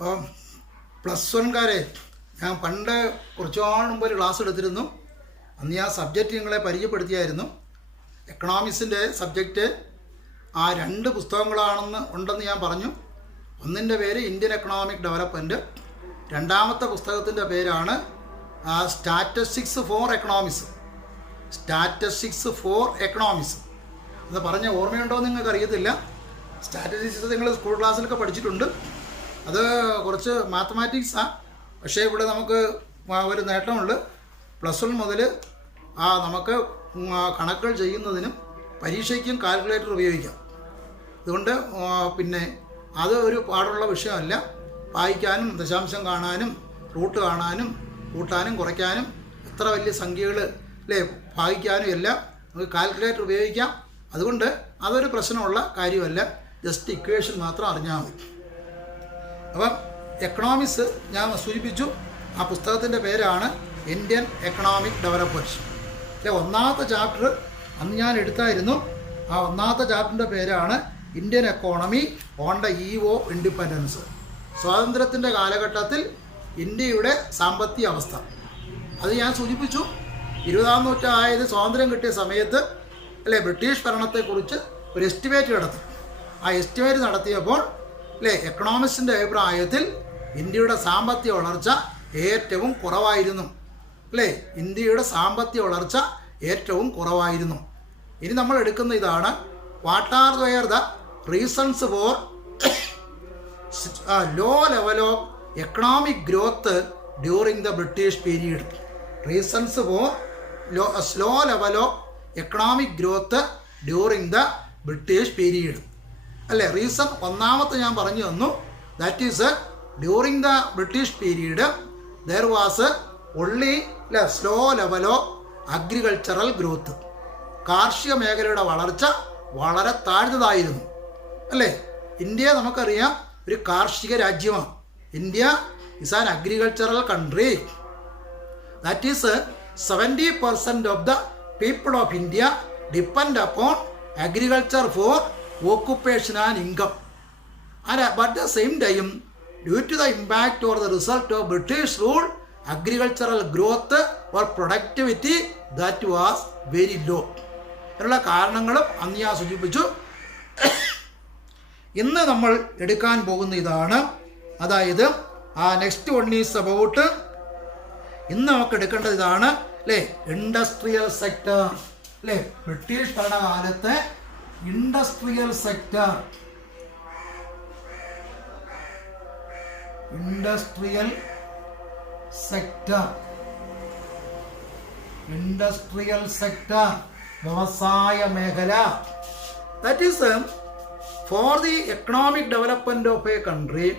Plus വൺകാരെ ഞാൻ പണ്ട് കുറച്ചു നാൾ മുമ്പ് ഒരു ക്ലാസ് എടുത്തിരുന്നു. അന്ന് ഞാൻ സബ്ജക്റ്റ് നിങ്ങളെ പരിചയപ്പെടുത്തിയായിരുന്നു. എക്കണോമിക്സിൻ്റെ സബ്ജക്റ്റ് ആ 2 പുസ്തകങ്ങളാണെന്ന് ഉണ്ടെന്ന് ഞാൻ പറഞ്ഞു. ഒന്നിൻ്റെ പേര് ഇന്ത്യൻ എക്കണോമിക് ഡെവലപ്മെൻറ്റ്, രണ്ടാമത്തെ പുസ്തകത്തിൻ്റെ പേരാണ് statistics four economics. Statistics four economics എന്ന് പറഞ്ഞ ഓർമ്മയുണ്ടോ എന്ന് നിങ്ങൾക്ക് അറിയത്തില്ല. സ്റ്റാറ്റിസ്റ്റിക്സ് നിങ്ങൾ സ്കൂൾ ക്ലാസ്സിലൊക്കെ പഠിച്ചിട്ടുണ്ട്. അത് കുറച്ച് മാത്തമാറ്റിക്സാണ്. പക്ഷേ ഇവിടെ നമുക്ക് ഒരു നേട്ടമുണ്ട്. പ്ലസ് 1 മുതൽ നമുക്ക് കണക്കുകൾ ചെയ്യുന്നതിനും പരീക്ഷയ്ക്കും കാൽക്കുലേറ്റർ ഉപയോഗിക്കാം. അതുകൊണ്ട് പിന്നെ അത് ഒരു പാടുള്ള വിഷയമല്ല. വായിക്കാനും ദശാംശം കാണാനും റൂട്ട് കാണാനും കൂട്ടാനും കുറയ്ക്കാനും എത്ര വലിയ സംഖ്യകൾ ഭാഗിക്കാനും എല്ലാം നമുക്ക് കാൽക്കുലേറ്റർ ഉപയോഗിക്കാം. അതുകൊണ്ട് അതൊരു പ്രശ്നമുള്ള കാര്യമല്ല. ജസ്റ്റ് ഇക്വേഷൻ മാത്രം അറിഞ്ഞാൽ മതി. അപ്പം എക്കണോമിക്സ് ഞാൻ സൂചിപ്പിച്ചു. ആ പുസ്തകത്തിൻ്റെ പേരാണ് ഇന്ത്യൻ എക്കണോമിക് ഡെവലപ്മെൻറ്റ്. ഒന്നാമത്തെ ചാപ്റ്റർ അന്ന് ഞാൻ എടുത്തായിരുന്നു. ആ ഒന്നാമത്തെ ചാപ്റ്ററിൻ്റെ പേരാണ് Indian economy on the eve of independence. സ്വാതന്ത്ര്യത്തിൻ്റെ കാലഘട്ടത്തിൽ ഇന്ത്യയുടെ സാമ്പത്തിക അവസ്ഥ. അത് ഞാൻ സൂചിപ്പിച്ചു. 20-ാം നൂറ്റാണ്ട് സ്വാതന്ത്ര്യം കിട്ടിയ സമയത്ത് ബ്രിട്ടീഷ് ഭരണത്തെക്കുറിച്ച് ഒരു എസ്റ്റിമേറ്റ് നടത്തി. ആ എസ്റ്റിമേറ്റ് നടത്തിയപ്പോൾ എക്കണോമിക്സിൻ്റെ അഭിപ്രായത്തിൽ ഇന്ത്യയുടെ സാമ്പത്തിക വളർച്ച ഏറ്റവും കുറവായിരുന്നു. ഇന്ത്യയുടെ സാമ്പത്തിക വളർച്ച ഏറ്റവും കുറവായിരുന്നു. ഇനി നമ്മൾ എടുക്കുന്ന ഇതാണ്, what are the reasons for low level of economic growth during the British period. Reasons for slow level of economic growth during the British period. Reason ഒന്നാമത്തെ ഞാൻ പറഞ്ഞു തന്നു. That is during the British period there was only slow level of agricultural growth. കാർഷിക മേഖലയുടെ വളർച്ച വളരെ താഴ്ന്നതായിരുന്നു. India നമുക്കറിയാം ഒരു കാർഷിക രാജ്യമാണ്. India is an agricultural country. That is 70% of the people of India depend upon agriculture for occupation and income. But at the same time, due to the impact or the result of British rule, agricultural growth or productivity that was very low. ഇതിനുള്ള കാരണങ്ങളും അന്ന് ഞാൻ സൂചിപ്പിച്ചു. ഇന്ന് നമ്മൾ എടുക്കാൻ പോകുന്ന ഇതാണ്. അതായത് നെക്സ്റ്റ് വൺ ഈസ് അബൌട്ട്, ഇന്ന് നമുക്ക് എടുക്കേണ്ടത് ഇതാണ് ഇൻഡസ്ട്രിയൽ സെക്ടർ. ബ്രിട്ടീഷ് ഭരണകാലത്തെ industrial sector. Industrial sector. Industrial sector, വ്യവസായ മേഖല. That is for the economic development of a country.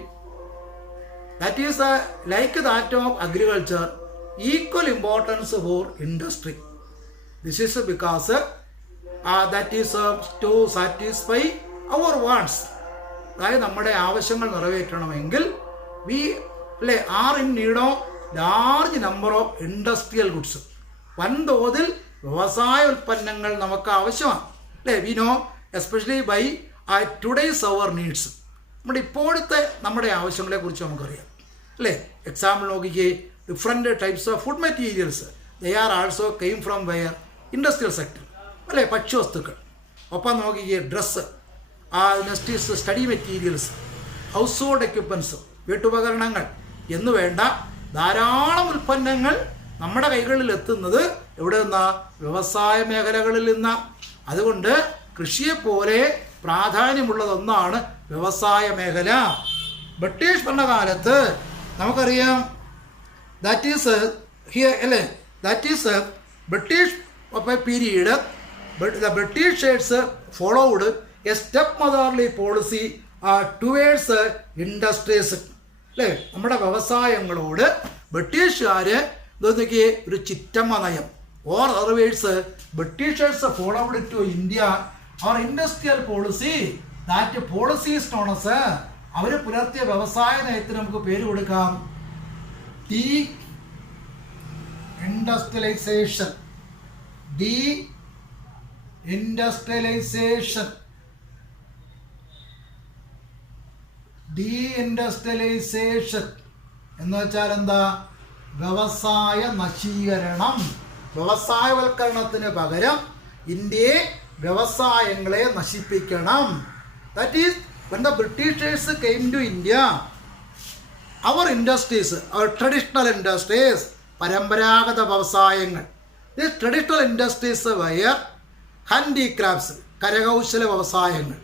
That is like that of agriculture, equal importance for industry. This is because that is to satisfy our wants. അതായത് നമ്മുടെ ആവശ്യങ്ങൾ നിറവേറ്റണമെങ്കിൽ we are in need of large number of industrial goods. വൻതോതിൽ വ്യവസായ ഉൽപ്പന്നങ്ങൾ നമുക്ക് ആവശ്യമാണ്. we know especially by today's our needs. നമ്മുടെ ഇപ്പോഴത്തെ നമ്മുടെ ആവശ്യങ്ങളെ കുറിച്ച് നമുക്കറിയാം. എക്സാമ്പിൾ നോക്കിക്കേ, different types of food materials, they are also came from where? Industrial sector. ഭക്ഷ്യവസ്തുക്കൾ. ഒപ്പം നോക്കിക്കേ, dress, next is study materials, household equipments, വീട്ടുപകരണങ്ങൾ എന്ന് വേണ്ട ധാരാളം ഉൽപ്പന്നങ്ങൾ നമ്മുടെ കൈകളിൽ എത്തുന്നത് എവിടെ നിന്നാ? വ്യവസായ മേഖലകളിൽ നിന്ന്. അതുകൊണ്ട് കൃഷിയെപ്പോലെ പ്രാധാന്യമുള്ളതൊന്നാണ് വ്യവസായ മേഖല. ബ്രിട്ടീഷ് ഭരണകാലത്ത് നമുക്കറിയാം, that is here that is British of a period, but the Britishers followed a stepmotherly policy towards industries. നമ്മുടെ വ്യവസായങ്ങളോട് ബ്രിട്ടീഷുകാർ ഒരു ചിറ്റമ്മ നയം, or otherwise Britishers followed to India or industrial policy. That policy is known as അവർ പുലർത്തിയ വ്യവസായ നയത്തിന് നമുക്ക് പേര് കൊടുക്കാം industrialization. De-industrialization. ഡീ ഇൻഡസ്ട്രിയലൈസേഷൻ എന്ന് വെച്ചാൽ എന്താ? വ്യവസായ നശീകരണം. വ്യവസായവൽക്കരണത്തിന് പകരം ഇന്ത്യയെ വ്യവസായങ്ങളെ നശിപ്പിക്കണം. That is when the Britishers came to India, our industries, our traditional industries, പരമ്പരാഗത വ്യവസായങ്ങൾ, these traditional industries were handicrafts, കരകൗശല വ്യവസായങ്ങൾ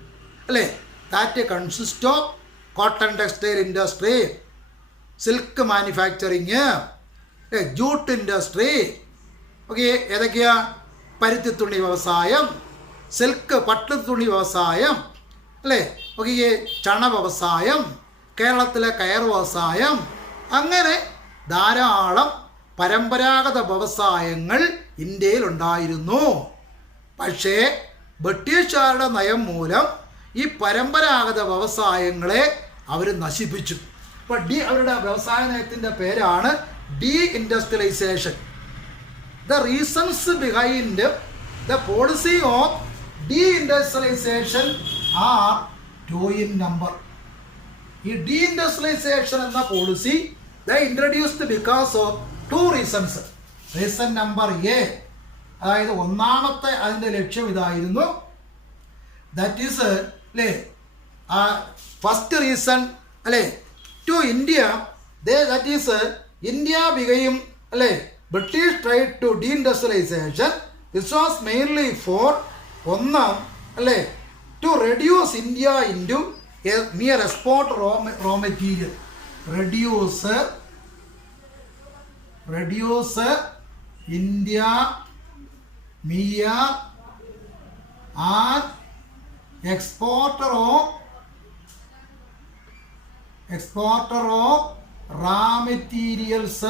അല്ലേ? that consist of cotton textile industry, silk manufacturing, jute industry. Okay, ഏതൊക്കെയാ? പരുത്തിത്തുണി വ്യവസായം, സിൽക്ക് പട്ടുതുണി വ്യവസായം അല്ലേ? ഓക്കെ, ചണ വ്യവസായം, കേരളത്തിലെ കയർ വ്യവസായം, അങ്ങനെ ധാരാളം പരമ്പരാഗത വ്യവസായങ്ങൾ ഇന്ത്യയിൽ ഉണ്ടായിരുന്നു. പക്ഷേ ബ്രിട്ടീഷുകാരുടെ നയം മൂലം ഈ പരമ്പരാഗത വ്യവസായങ്ങളെ അവർ നശിപ്പിച്ചു. അപ്പോൾ അവരുടെ വ്യവസായ നയത്തിൻ്റെ പേരാണ് deindustrialisation. The reasons behind the policy of de-industrialization are two in number. ഈ de-industrialization എന്ന policy they introduced because of two reasons. Reason number A, അതായത് ഒന്നാമത്തെ അതിൻ്റെ ലക്ഷ്യം ഇതായിരുന്നു. ദാറ്റ് ഈസ് അല്ലേ, ഫസ്റ്റ് റീസൺ അല്ലേ, to India that is India became അല്ലേ British tried to deindustrialization. This was mainly for ഒന്ന് അല്ലേ, to reduce India into a mere export raw material. Reduce India mere an exporter of raw materials.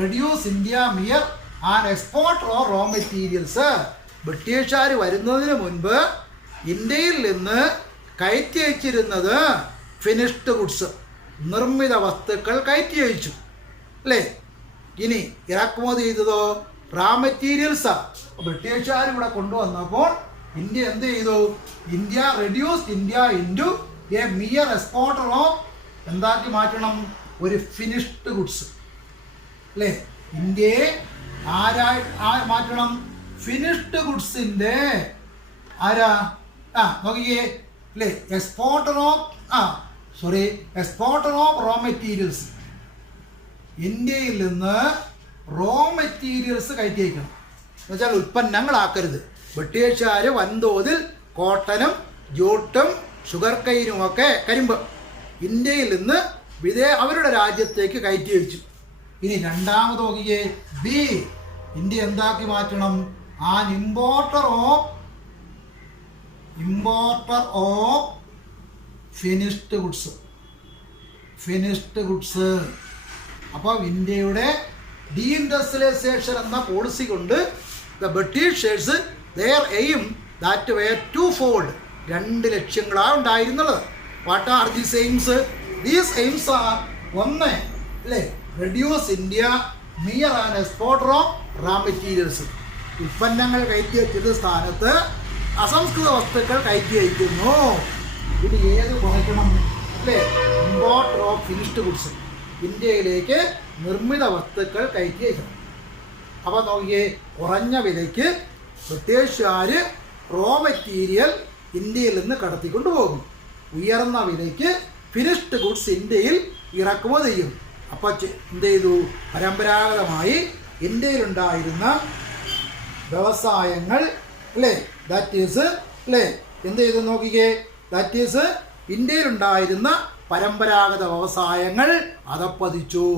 Reduce India mere an export or raw materials. ബ്രിട്ടീഷുകാർ വരുന്നതിന് മുൻപ് ഇന്ത്യയിൽ നിന്ന് കയറ്റി അയച്ചിരുന്നത് finished goods, നിർമ്മിത വസ്തുക്കൾ കയറ്റി അയച്ചു അല്ലേ? ഇനി ഇറക്കുമതി ചെയ്തതോ റാ മെറ്റീരിയൽസാണ്. ബ്രിട്ടീഷുകാർ ഇവിടെ കൊണ്ടുവന്നപ്പോൾ ഇന്ത്യ എന്ത് ചെയ്തു? India reduced India into A mere exporter of എന്താക്കി മാറ്റണം? ഒരു ഫിനിഷ്ഡ് ഗുഡ്സ് അല്ലേ? ഇന്ത്യയെ മാറ്റണം? ഫിനിഷ്ഡ് ഗുഡ്സിൻ്റെ ആരാ? നോക്കിയേ അല്ലേ, എക്സ്പോർട്ടർ ഓഫ് റോ മെറ്റീരിയൽസ്. ഇന്ത്യയിൽ നിന്ന് റോ മെറ്റീരിയൽസ് കയറ്റി അയക്കണം എന്ന് വെച്ചാൽ ഉൽപ്പന്നങ്ങളാക്കരുത്. ബ്രിട്ടീഷുകാർ വൻതോതിൽ കോട്ടനും ജൂട്ടും ഷുഗർ കെയിനും ഒക്കെ കരിമ്പ് ഇന്ത്യയിൽ നിന്ന് അവരുടെ രാജ്യത്തേക്ക് കയറ്റി അയച്ചു. ഇനി രണ്ടാമത് നോക്കിയേ, ബി, ഇന്ത്യ എന്താക്കി മാറ്റണം? An importer of finished goods. അപ്പോൾ ഇന്ത്യയുടെ ഡീഇൻഡസ്ട്രിയലൈസേഷൻ എന്ന പോളിസി കൊണ്ട് the Britishers their aim that were two fold, രണ്ട് ലക്ഷ്യങ്ങളാണ് ഉണ്ടായിരുന്നത്. What are these aims? These aims are ഒന്ന് അല്ലേ, reduce India mere an exporter of raw materials. ഉൽപ്പന്നങ്ങൾ കയറ്റി അയച്ചത് സ്ഥാനത്ത് അസംസ്കൃത വസ്തുക്കൾ കയറ്റി അയക്കുന്നു. ഇനി ഏത് കുറയ്ക്കണം അല്ലേ? Importer of finished goods. ഇന്ത്യയിലേക്ക് നിർമ്മിത വസ്തുക്കൾ കയറ്റി അയക്കണം. അപ്പോൾ നോക്കിയേ, കുറഞ്ഞ വിലയ്ക്ക് ബ്രിട്ടീഷുകാർ റോ മെറ്റീരിയൽ ഇന്ത്യയിൽ നിന്ന് കടത്തിക്കൊണ്ടുപോകും. ഉയർന്ന വിലയ്ക്ക് ഫിനിഷ്ഡ് ഗുഡ്സ് ഇന്ത്യയിൽ ഇറക്കുമതി ചെയ്യും. അപ്പോൾ എന്ത് ചെയ്തു? പരമ്പരാഗതമായി ഇന്ത്യയിലുണ്ടായിരുന്ന വ്യവസായങ്ങൾ അല്ലേ, ദാറ്റ് ഈസ് അല്ലേ, എന്ത് ചെയ്തു നോക്കിക്കേ, ദാറ്റ് ഈസ് ഇന്ത്യയിലുണ്ടായിരുന്ന പരമ്പരാഗത വ്യവസായങ്ങൾ അതപ്പതിച്ചു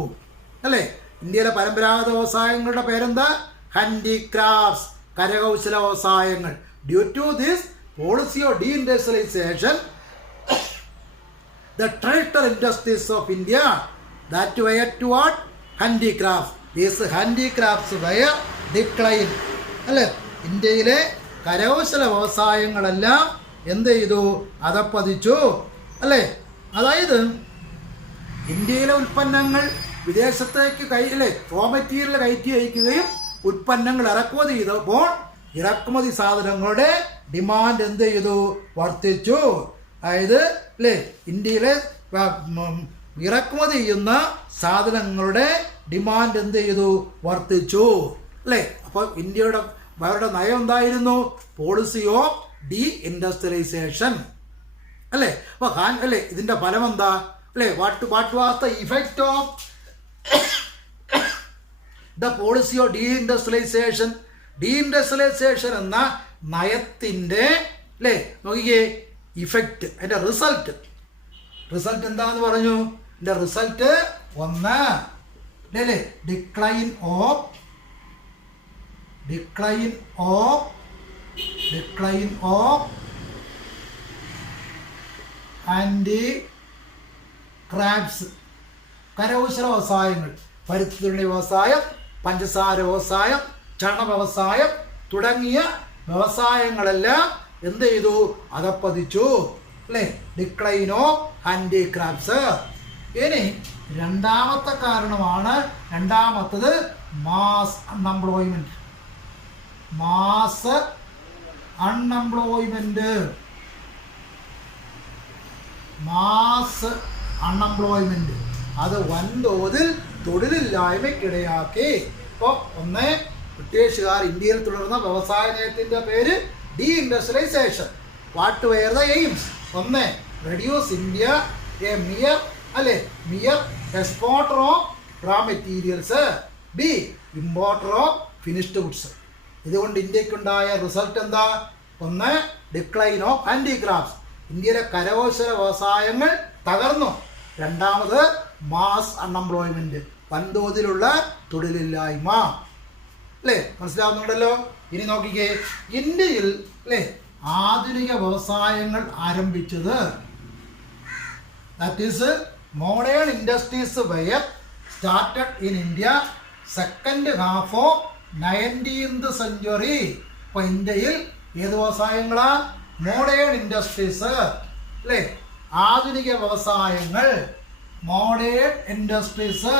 അല്ലേ? ഇന്ത്യയിലെ പരമ്പരാഗത വ്യവസായങ്ങളുടെ പേരെന്താ? ഹാൻഡിക്രാഫ്റ്റ്സ്, കരകൗശല വ്യവസായങ്ങൾ. Due to this policy of deindustrialisation, the traditional industries of India that were toward handicrafts, these handicrafts were declined അല്ലേ? ഇന്ത്യയിലെ കരകൗശല വ്യവസായങ്ങളെല്ലാം എന്ത് ചെയ്തു? അതപ്പതിച്ചു അല്ലേ? അതായത് ഇന്ത്യയിലെ ഉൽപ്പന്നങ്ങൾ വിദേശത്തേക്ക് റോ മെറ്റീരിയൽ കയറ്റി അയക്കുകയും ഉൽപ്പന്നങ്ങൾ ഇറക്കുമതി ചെയ്തപ്പോൾ ഇറക്കുമതി സാധനങ്ങളുടെ ഡിമാൻഡ് എന്ത് ചെയ്തു? വർദ്ധിച്ചു. അതായത് അല്ലേ, ഇന്ത്യയിലെ ഇറക്കുമതി ചെയ്യുന്ന സാധനങ്ങളുടെ ഡിമാൻഡ് എന്ത് ചെയ്തു? വർദ്ധിച്ചു അല്ലേ. അപ്പോൾ ഇന്ത്യയുടെ അവരുടെ നയം എന്തായിരുന്നു? പോളിസി ഓഫ് ഡി ഇൻഡസ്ട്രിയലൈസേഷൻ അല്ലേ. അപ്പോൾ അല്ലേ, ഇതിൻ്റെ ഫലം എന്താ അല്ലേ? What was the effect of the policy of deindustrialisation? Deindustrialisation എന്ന നയത്തിൻ്റെ അല്ലേ, നോക്കിക്കേ, ഇഫക്റ്റ്, അതിൻ്റെ റിസൾട്ട് എന്താണെന്ന് പറഞ്ഞു? ഇതിൻ്റെ റിസൾട്ട് ഒന്ന് അല്ലേ, ഡിക്ലൈൻ ഓഫ് ഹാൻഡിക്രാഫ്റ്റ്സ്, കരകൗശല വ്യവസായങ്ങൾ, പരുത്തിത്തുണി വ്യവസായം, പഞ്ചസാര വ്യവസായം, ചണ വ്യവസായം തുടങ്ങിയ വ്യവസായങ്ങളെല്ലാം എന്ത് ചെയ്തു? അധപ്പതിച്ചു അല്ലേ. Decline of handicrafts. ഇനി രണ്ടാമത്തെ കാരണമാണ്, രണ്ടാമത്തത് മാസ് അൺഎംപ്ലോയ്മെന്റ്. അത് വൻതോതിൽ തൊഴിലില്ലായ്മയ്ക്കിടയാക്കി. ഇപ്പോൾ ഒന്ന്, ബ്രിട്ടീഷുകാർ ഇന്ത്യയിൽ തുടർന്ന വ്യവസായ നയത്തിൻ്റെ പേര് deindustrialisation. What were the aims? ഒന്ന്, reduce India a mere exporter of raw materials, b importer of finished goods. ഇതുകൊണ്ട് ഇന്ത്യക്കുണ്ടായ റിസൾട്ട് എന്താ? ഒന്ന്, ഡിക്ലൈൻ ഓഫ് ഹാൻഡിക്രാഫ്റ്റ്സ്, ഇന്ത്യയിലെ കരകൗശല വ്യവസായങ്ങൾ തകർന്നു. രണ്ടാമത് മാസ് അൺഎംപ്ലോയ്മെന്റ്, വൻതോതിലുള്ള തൊഴിലില്ലായ്മ അല്ലേ. മനസ്സിലാവുന്നുണ്ടല്ലോ. ഇനി നോക്കിക്കേ, ഇന്ത്യയിൽ അല്ലേ ആധുനിക വ്യവസായങ്ങൾ ആരംഭിച്ചത്, that is modern industries were started in India second half of 19th century. അപ്പോൾ ഇന്ത്യയിൽ ഏത് വ്യവസായങ്ങളാ? മോഡേൺ ഇൻഡസ്ട്രീസ് അല്ലേ, ആധുനിക വ്യവസായങ്ങൾ, മോഡേൺ ഇൻഡസ്ട്രീസ്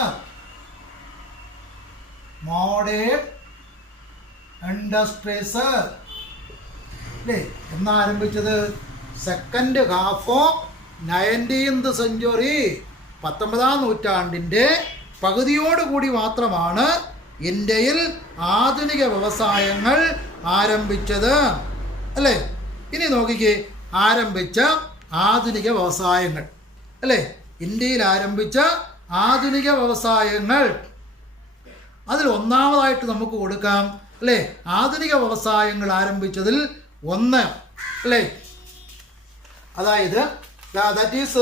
അല്ലേ എന്നാരംഭിച്ചത്? Second half of 19th century, 19ാം നൂറ്റാണ്ടിൻ്റെ പകുതിയോടുകൂടി മാത്രമാണ് ഇന്ത്യയിൽ ആധുനിക വ്യവസായങ്ങൾ ആരംഭിച്ചത് അല്ലേ. ഇനി നോക്കിക്കേ, ആരംഭിച്ച ആധുനിക വ്യവസായങ്ങൾ അല്ലേ, ഇന്ത്യയിൽ ആരംഭിച്ച ആധുനിക വ്യവസായങ്ങൾ, അതിൽ ഒന്നാമതായിട്ട് നമുക്ക് കൊടുക്കാം അല്ലേ, ആധുനിക വ്യവസായങ്ങൾ ആരംഭിച്ചതിൽ ഒന്ന് അല്ലേ, അതായത് that is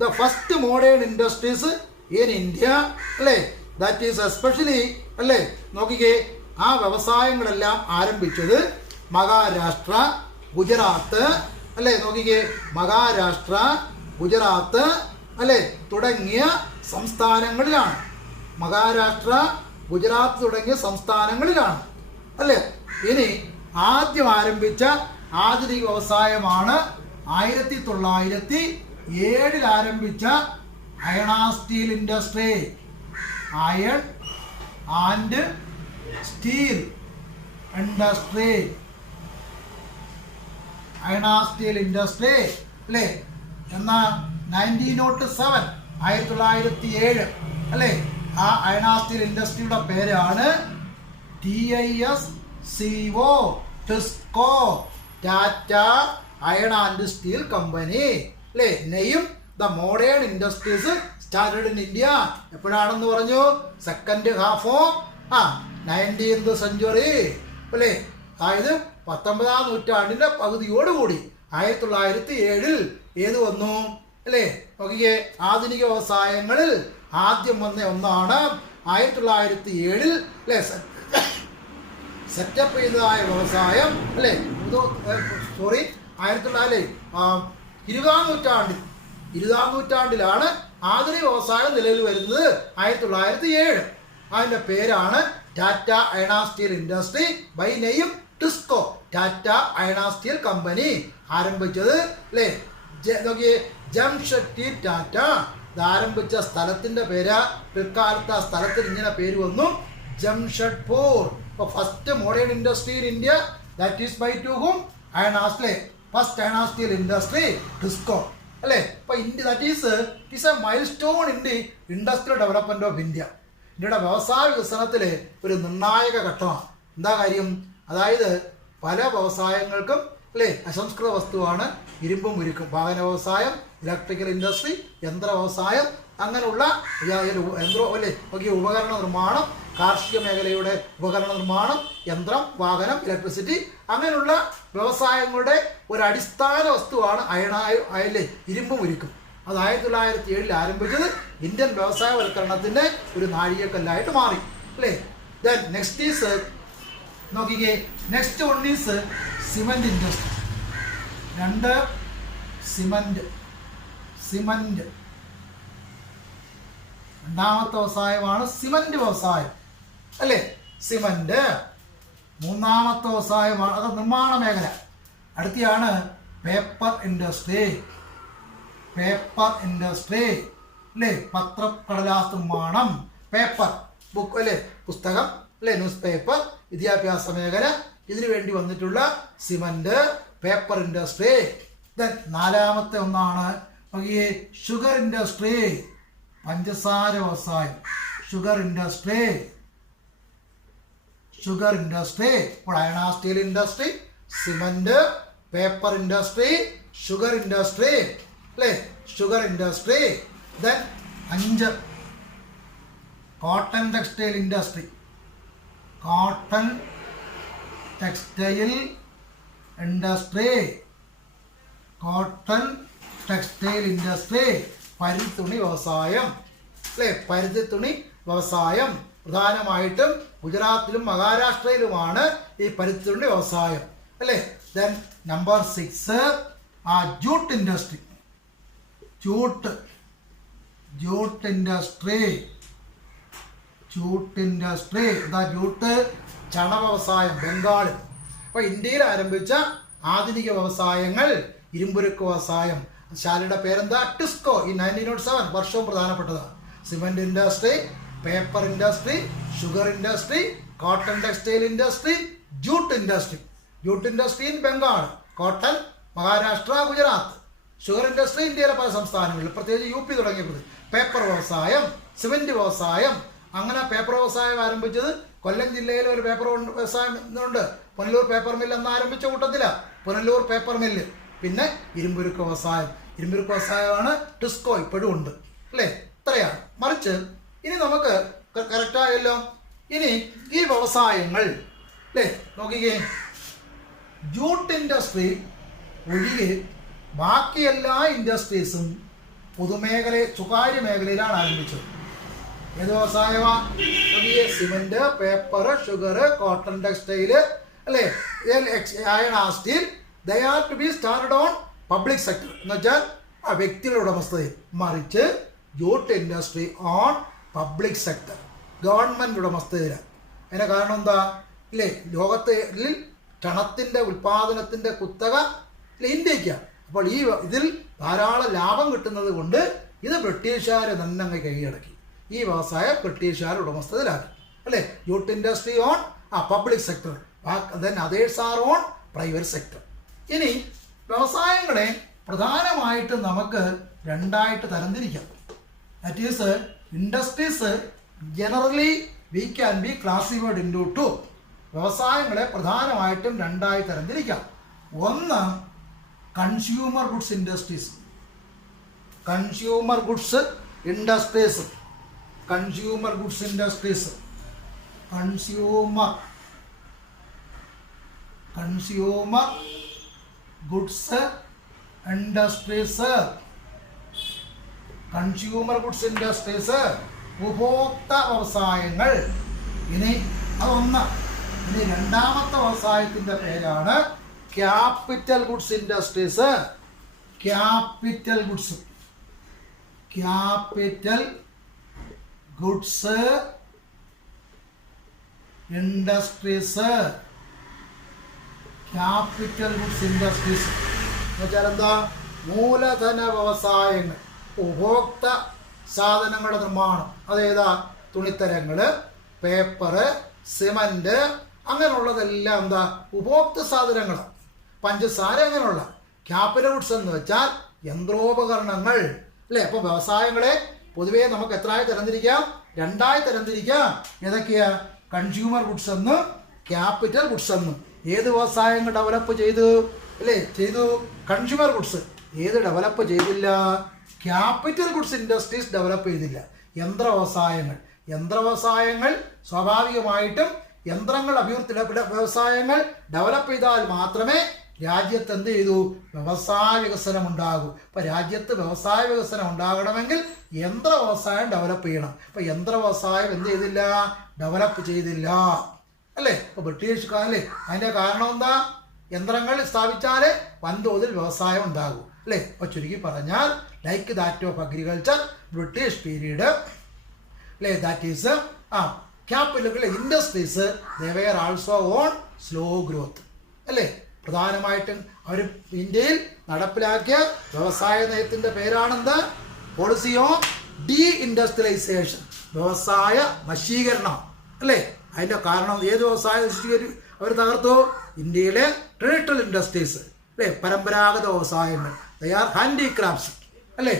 the first modern industries in India അല്ലേ, that is especially അല്ലേ. നോക്കിക്കേ, ആ വ്യവസായങ്ങളെല്ലാം ആരംഭിച്ചത് മഹാരാഷ്ട്ര, ഗുജറാത്ത് അല്ലേ. നോക്കിക്കേ, മഹാരാഷ്ട്ര, ഗുജറാത്ത് അല്ലേ തുടങ്ങിയ സംസ്ഥാനങ്ങളിലാണ്. മഹാരാഷ്ട്ര, ഗുജറാത്ത് തുടങ്ങിയ സംസ്ഥാനങ്ങളിലാണ് അല്ലേ. ഇനി ആദ്യം ആരംഭിച്ച ആധുനിക വ്യവസായമാണ് 1907 ആരംഭിച്ച iron steel industry. Iron and steel industry, iron steel industry അല്ലേ. എന്നാൽ 1907 1907 അല്ലേ, ആ അയൺ സ്റ്റീൽ ഇൻഡസ്ട്രിയുടെ പേരാണ് TISCO, TISCO, Tata iron and steel company അല്ലേ. നെയും the modern industries started in India എപ്പോഴാണെന്ന് പറഞ്ഞു? Second half of 19th century അല്ലേ. അതായത് 19ാം നൂറ്റാണ്ടിൻ്റെ പകുതിയോടുകൂടി 1907 ഏത് വന്നു അല്ലേ. നോക്കിക്കേ, ആധുനിക വ്യവസായങ്ങളിൽ ആദ്യം വന്ന ഒന്നാണ് 1907 അല്ലേ സെറ്റപ്പ് ചെയ്തതായ വ്യവസായം അല്ലേ. 20ാം നൂറ്റാണ്ടിലാണ് ആധുനിക വ്യവസായം നിലവിൽ വരുന്നത്. 1907 അതിൻ്റെ പേരാണ് Tata iron steel industry, by നെയും TISCO, Tata iron steel company. ആരംഭിച്ചത് അല്ലേ നോക്കിയേ, ജംഷഡ്പൂർ ടാറ്റ. ഇത് ആരംഭിച്ച സ്ഥലത്തിൻ്റെ പേര്, പിൽക്കാലത്ത് ആ സ്ഥലത്തിന് ഇങ്ങനെ പേര് വന്നു, ജംഷഡ്പൂർ. അപ്പോൾ first modern industry in India that is by to hmm? Iron steel. First iron steel industry TISCO അല്ലേ. അപ്പോൾ that is it is a milestone in the industrial development of India. ഇന്ത്യയുടെ വ്യവസായ വികസനത്തിൽ ഒരു നിർണായക ഘട്ടമാണ്. എന്താ കാര്യം? അതായത് പല വ്യവസായങ്ങൾക്കും അല്ലേ അസംസ്കൃത വസ്തുവാണ് ഇരുമ്പും ഉരുക്കും. വാഹന വ്യവസായം, ഇലക്ട്രിക്കൽ ഇൻഡസ്ട്രി, യന്ത്ര വ്യവസായം, അങ്ങനെയുള്ള ഉപകരണ നിർമ്മാണം, കാർഷിക മേഖലയുടെ ഉപകരണ നിർമ്മാണം, യന്ത്രം, വാഹനം, ഇലക്ട്രിസിറ്റി, അങ്ങനെയുള്ള വ്യവസായങ്ങളുടെ ഒരു അടിസ്ഥാന വസ്തുവാണ് ഇരുമ്പും ഉരുക്കും. അത് 1907 ആരംഭിച്ചത് ഇന്ത്യൻ വ്യവസായവൽക്കരണത്തിൻ്റെ ഒരു നാഴികക്കല്ലായിട്ട് മാറി അല്ലേ. ദെൻ നെക്സ്റ്റ് ഈസ് നോക്കിക്കേ, next one is cement industry. 2 cement രണ്ടാമത്തെ വ്യവസായമാണ് സിമൻറ്റ് വ്യവസായം അല്ലേ. സിമൻറ്റ് മൂന്നാമത്തെ വ്യവസായമാണ്, അത് നിർമ്മാണ മേഖല. അടുത്തെയാണ് പേപ്പർ ഇൻഡസ്ട്രി അല്ലേ. പത്രക്കടലാസ് നിർമ്മാണം, പേപ്പർ ബുക്ക് അല്ലേ, പുസ്തകം അല്ലേ, ന്യൂസ് പേപ്പർ, വിദ്യാഭ്യാസ മേഖല, ഇതിനു വേണ്ടി വന്നിട്ടുള്ള സിമൻറ്റ്, പേപ്പർ ഇൻഡസ്ട്രി. ദെൻ നാലാമത്തെ ഒന്നാണ് ഷുഗർ ഇൻഡസ്ട്രി, പഞ്ചസാര വ്യവസായം, ഷുഗർ ഇൻഡസ്ട്രി. ഇപ്പോൾ iron steel industry, cement, paper industry, sugar industry അല്ലേ, sugar industry. Then 5 cotton textile industry, cotton textile industry, പരുത്തിത്തുണി വ്യവസായം അല്ലേ. പരുത്തിത്തുണി വ്യവസായം പ്രധാനമായിട്ടും ഗുജറാത്തിലും മഹാരാഷ്ട്രയിലുമാണ് ഈ പരുത്തിത്തുണി വ്യവസായം അല്ലേ. Then number 6 jute industry, jute industry. എന്താ ജൂട്ട്? ചണ വ്യവസായം ബംഗാളിൽ. അപ്പോൾ ഇന്ത്യയിൽ ആരംഭിച്ച ആധുനിക വ്യവസായങ്ങൾ ഇരുമ്പുരുക്ക് വ്യവസായം. ശാലയുടെ പേരെന്താ? ടിസ്കോ. ഈ 1907 വർഷവും പ്രധാനപ്പെട്ടതാണ്. Cement industry, paper industry, sugar industry, cotton textile industry, jute industry. Jute industry in Bengal, cotton Maharashtra, Gujarat. Sugar industry ഇന്ത്യയിലെ പല സംസ്ഥാനങ്ങളിൽ, പ്രത്യേകിച്ച് UP തുടങ്ങിയത്. പേപ്പർ വ്യവസായം, സിമൻറ്റ് വ്യവസായം. അങ്ങനെ പേപ്പർ വ്യവസായം ആരംഭിച്ചത് കൊല്ലം ജില്ലയിൽ ഒരു പേപ്പർ വ്യവസായം ഉണ്ട്. പുനലൂർ പേപ്പർ മില്ല് എന്ന് ആരംഭിച്ച കൂട്ടത്തിലാണ് പുനലൂർ പേപ്പർ മില്ല്. പിന്നെ ഇരുമ്പുരുക്ക് വ്യവസായമാണ് ടിസ്കോ, ഇപ്പോഴും ഉണ്ട് അല്ലേ. ഇത്രയാണ്. മറിച്ച് ഇനി നമുക്ക് കറക്റ്റായല്ലോ. ഇനി ഈ വ്യവസായങ്ങൾ അല്ലേ നോക്കിക്കേ, ജൂട്ട് ഇൻഡസ്ട്രി ഒഴികെ ബാക്കി എല്ലാ ഇൻഡസ്ട്രീസും സ്വകാര്യ മേഖലയിലാണ് ആരംഭിച്ചത്. ഏത് വ്യവസായമാണ്? Cement, paper, sugar, cotton textile അല്ലേ, iron steel. They are to be started on public sector എന്ന് വെച്ചാൽ വ്യക്തികളുടെ ഉടമസ്ഥതയിൽ. മറിച്ച് jute industry on public sector, government ഉടമസ്ഥതയിലാണ്. അതിന് കാരണം എന്താ ഇല്ലേ? ലോകത്തിൽ ചണത്തിൻ്റെ ഉൽപ്പാദനത്തിൻ്റെ കുത്തക ഇന്ത്യക്കാണ്. അപ്പോൾ ഇതിൽ ധാരാളം ലാഭം കിട്ടുന്നത് കൊണ്ട് ഇത് ബ്രിട്ടീഷുകാർ തന്നെ കൈയടക്കി. ഈ വ്യവസായം ബ്രിട്ടീഷുകാർ ഉടമസ്ഥതയിലാക്കി അല്ലേ. Jute industry on public sector, then others are on private sector. ഇനി വ്യവസായങ്ങളെ പ്രധാനമായിട്ട് നമുക്ക് 2ആയിട്ട് തരംതിരിക്കാം. That is industries generally we can be classified into 2. വ്യവസായങ്ങളെ പ്രധാനമായിട്ടും 2ആയി തരംതിരിക്കാം. ഒന്ന് consumer goods industries, consumer goods industries, consumer goods industries, consumer goods industries, consumer goods industries ഉപഭോക്തൃ വ്യവസായങ്ങൾ. ഇനി അതൊന്ന്. ഇനി രണ്ടാമത്തെ വ്യവസായത്തിൻ്റെ പേരാണ് capital goods industries. Capital goods industries. Capital goods industries എന്ന് വെച്ചാൽ എന്താ? മൂലധന വ്യവസായങ്ങൾ, ഉപഭോക്തൃ സാധനങ്ങളുടെ നിർമ്മാണം. അതേതാ? തുണിത്തരങ്ങൾ, പേപ്പർ, സിമൻറ്റ്, അങ്ങനെയുള്ളതെല്ലാം എന്താ ഉപഭോക്തൃ സാധനങ്ങളാണ്. പഞ്ചസാര അങ്ങനെയുള്ള. ക്യാപിറ്റൽ ഗുഡ്സ് എന്ന് വെച്ചാൽ യന്ത്രോപകരണങ്ങൾ അല്ലേ. അപ്പോൾ വ്യവസായങ്ങളെ പൊതുവേ നമുക്ക് എത്രയായി തരംതിരിക്കാം? രണ്ടായി തരംതിരിക്കാം. ഏതൊക്കെയാ? കൺസ്യൂമർ ഗുഡ്സ് എന്നും ക്യാപിറ്റൽ ഗുഡ്സ് എന്നും. ഏത് വ്യവസായങ്ങൾ ഡെവലപ്പ് ചെയ്തു അല്ലേ? ചെയ്തു കൺസ്യൂമർ ഗുഡ്സ്. ഏത് ഡെവലപ്പ് ചെയ്തില്ല? ക്യാപിറ്റൽ ഗുഡ്സ് ഇൻഡസ്ട്രീസ് ഡെവലപ്പ് ചെയ്തില്ല. യന്ത്ര വ്യവസായങ്ങൾ സ്വാഭാവികമായിട്ടും യന്ത്രങ്ങൾ വ്യവസായങ്ങൾ ഡെവലപ്പ് ചെയ്താൽ മാത്രമേ രാജ്യത്ത് എന്ത് ചെയ്തു? വ്യവസായ വികസനം ഉണ്ടാകൂ. അപ്പോൾ രാജ്യത്ത് വ്യവസായ വികസനം ഉണ്ടാകണമെങ്കിൽ യന്ത്ര വ്യവസായം ഡെവലപ്പ് ചെയ്യണം. അപ്പോൾ യന്ത്ര വ്യവസായം എന്ത് ചെയ്തില്ല? ഡെവലപ്പ് ചെയ്തില്ല അല്ലേ. അപ്പോൾ ബ്രിട്ടീഷുകാരല്ലേ. അതിൻ്റെ കാരണം എന്താ? യന്ത്രങ്ങൾ സ്ഥാപിച്ചാലേ വൻതോതിൽ വ്യവസായം ഉണ്ടാകൂ അല്ലേ. അപ്പോൾ ചുരുക്കി പറഞ്ഞാൽ like that of agriculture British period അല്ലേ. That is capital industries they were also on slow growth അല്ലേ. പ്രധാനമായിട്ടും അവർ ഇന്ത്യയിൽ നടപ്പിലാക്കിയ വ്യവസായ നയത്തിൻ്റെ പേരാണെന്ത്? പോളിസി ഓൺ ഡീ ഇൻഡസ്ട്രിയലൈസേഷൻ, വ്യവസായ നശീകരണം അല്ലേ. അതിൻ്റെ കാരണം ഏത് വ്യവസായ അവർ തകർത്തു? ഇന്ത്യയിലെ ട്രഡീഷണൽ ഇൻഡസ്ട്രീസ് അല്ലേ, പരമ്പരാഗത വ്യവസായങ്ങൾ. ദേ ആർ ഹാൻഡിക്രാഫ്റ്റ്സ് അല്ലേ.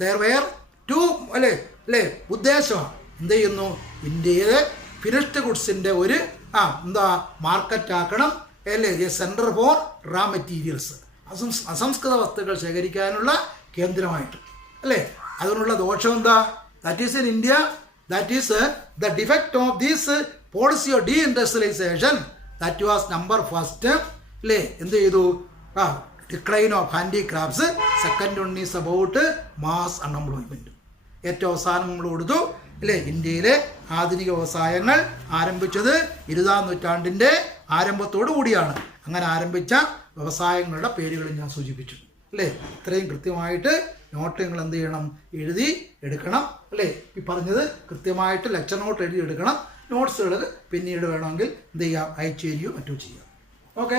ദർ വെയർ ടു അല്ലേ ഉദ്ദേശമാണ് എന്ത് ചെയ്യുന്നു? ഇന്ത്യയിലെ ഫിനിഷ്ഡ് ഗുഡ്സിൻ്റെ ഒരു മാർക്കറ്റ് ആക്കണം അല്ലേ. സെൻറ്റർ ഫോർ റാ മെറ്റീരിയൽസ്, അസംസ്കൃത വസ്തുക്കൾ ശേഖരിക്കാനുള്ള കേന്ദ്രമായിട്ട് അല്ലേ. അതിനുള്ള ദോഷം എന്താ? That is in India, that is the defect of these policy of deindustrialisation. That was number first അല്ലേ. എന്ത് ചെയ്തു? Decline of handicrafts. Second one is about mass unemployment. ഏറ്റവും അവസാനം നമ്മൾ കൊടുത്തു അല്ലേ. ഇന്ത്യയിലെ ആധുനിക വ്യവസായങ്ങൾ ആരംഭിച്ചത് 20-ാം നൂറ്റാണ്ടിൻ്റെ ആരംഭത്തോടു കൂടിയാണ്. അങ്ങനെ ആരംഭിച്ച വ്യവസായങ്ങളുടെ പേരുകൾ ഞാൻ സൂചിപ്പിച്ചു അല്ലേ. ഇത്രയും കൃത്യമായിട്ട് നോട്ട് നിങ്ങൾ എന്ത് ചെയ്യണം? എഴുതി എടുക്കണം അല്ലേ. ഈ പറഞ്ഞത് കൃത്യമായിട്ട് ലെക്ചർ നോട്ട് എഴുതി എടുക്കണം. നോട്ട്സുകൾ പിന്നീട് വേണമെങ്കിൽ എന്ത് ചെയ്യാം? അയച്ചു തരികയോ മറ്റോ ചെയ്യാം. ഓക്കെ.